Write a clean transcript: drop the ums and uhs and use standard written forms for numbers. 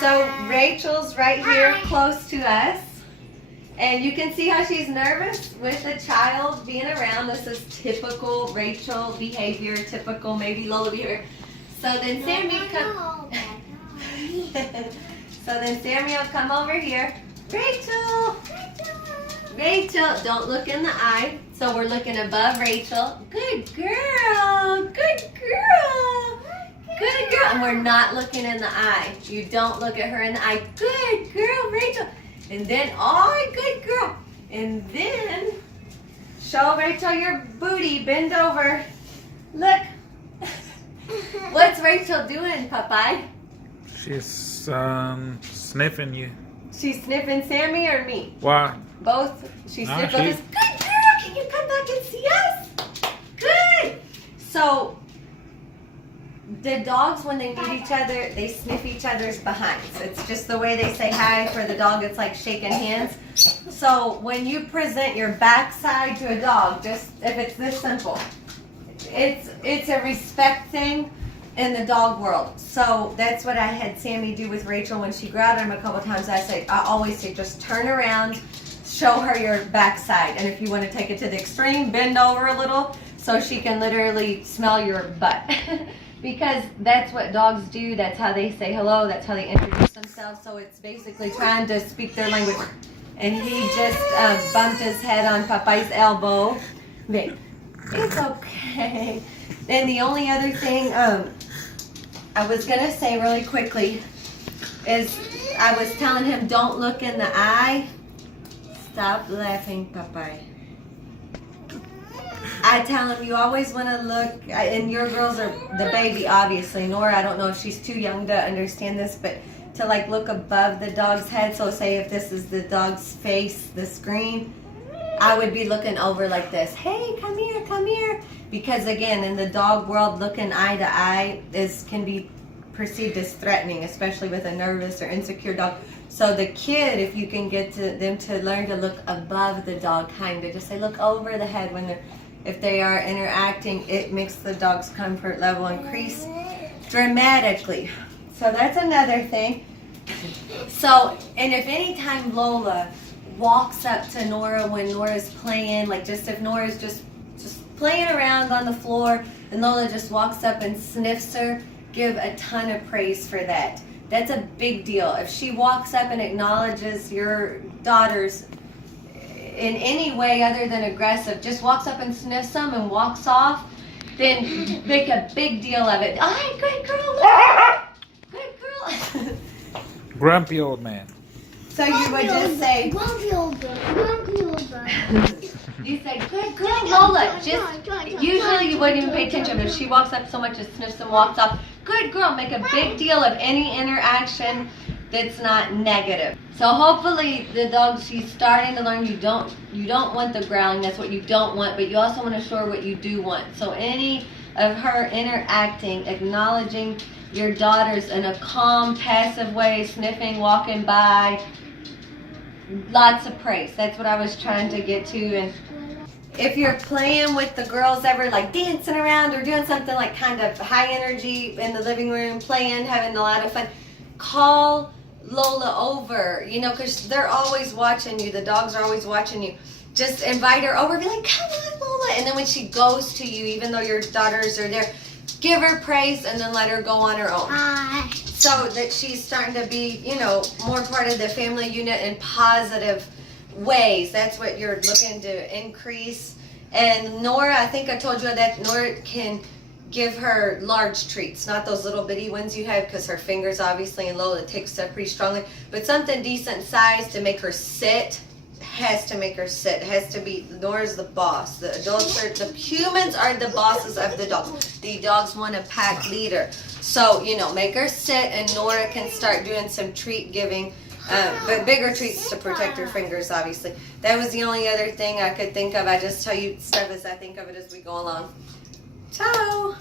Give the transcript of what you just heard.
So Rachel's right here close to us. And you can see how she's nervous with the child being around. This is typical Rachel behavior, typical maybe Lola behavior. So then Sammy come. So then Sammy will come over here. Rachel! Rachel, don't look in the eye. So we're looking above Rachel. Good girl! Good girl! Good girl! And we're not looking in the eye. You don't look at her in the eye. Good girl, Rachel! And then, oh, good girl. And then, show Rachel your booty. Bend over. Look. What's Rachel doing, Popeye? She's sniffing you. She's sniffing Sammy or me? Why? Both. She's No, sniffing us. Good girl. Can you come back and see us? Good. So, the dogs, when they meet each other, they sniff each other's behinds. It's just the way they say hi. For the dog, it's like shaking hands. So when you present your backside to a dog, just if it's this simple, it's a respect thing in the dog world. So that's what I had Sammy do with Rachel when she growled at him a couple times. I always say, just turn around, show her your backside. And if you want to take it to the extreme, bend over a little so she can literally smell your butt. Because that's what dogs do. That's how they say hello. That's how they introduce themselves. So it's basically trying to speak their language. And he just bumped his head on Popeye's elbow. Babe, it's okay. And the only other thing I was going to say really quickly is I was telling him, don't look in the eye. Stop laughing, Popeye. I tell him, you always want to look, and your girls are the baby, obviously. Nora, I don't know if she's too young to understand this, but to like look above the dog's head. So say if this is the dog's face, the screen, I would be looking over like this. Hey, come here, come here. Because again, in the dog world, looking eye to eye can be perceived as threatening, especially with a nervous or insecure dog. So the kid, if you can get them to learn to look above the dog, kind of just say, look over the head when if they are interacting, it makes the dog's comfort level increase dramatically. So that's another thing. So, and if anytime Lola walks up to Nora when Nora's playing, like just if Nora's just playing around on the floor and Lola just walks up and sniffs her, give a ton of praise for that. That's a big deal. If she walks up and acknowledges your daughter's in any way other than aggressive, just walks up and sniffs them and walks off, then make a big deal of it. Oh, good girl, good girl. Grumpy old man. So you would just say, Grumpy old girl, grumpy old girl. you say, good girl, Lola. Usually you wouldn't even pay attention, but if she walks up so much and sniffs and walks off, good girl. Make a big deal of any interaction that's not negative. So hopefully the dog, she's starting to learn you don't want the growling. That's what you don't want, but you also want to show her what you do want. So any of her interacting, acknowledging your daughters in a calm, passive way, sniffing, walking by, lots of praise. That's what I was trying to get to. And if you're playing with the girls ever, like dancing around or doing something like kind of high energy in the living room, playing, having a lot of fun, call Lola over, because they're always watching you. The dogs are always watching you. Just invite her over, be like, come on, Lola. And then when she goes to you, even though your daughters are there, give her praise and then let her go on her own. Hi. So that she's starting to be, more part of the family unit in positive ways. That's what you're looking to increase. And Nora, I think I told you that Nora can give her large treats, not those little bitty ones you have, because her fingers obviously and Lola takes that pretty strongly, but something decent size to make her sit. Has to make her sit. Has to be. Nora's the boss. The adults the humans are the bosses of the dogs. The dogs want a pack leader. So make her sit, and Nora can start doing some treat giving, but bigger treats to protect her fingers. Obviously, that was the only other thing I could think of. I just tell you stuff as I think of it as we go along. Ciao.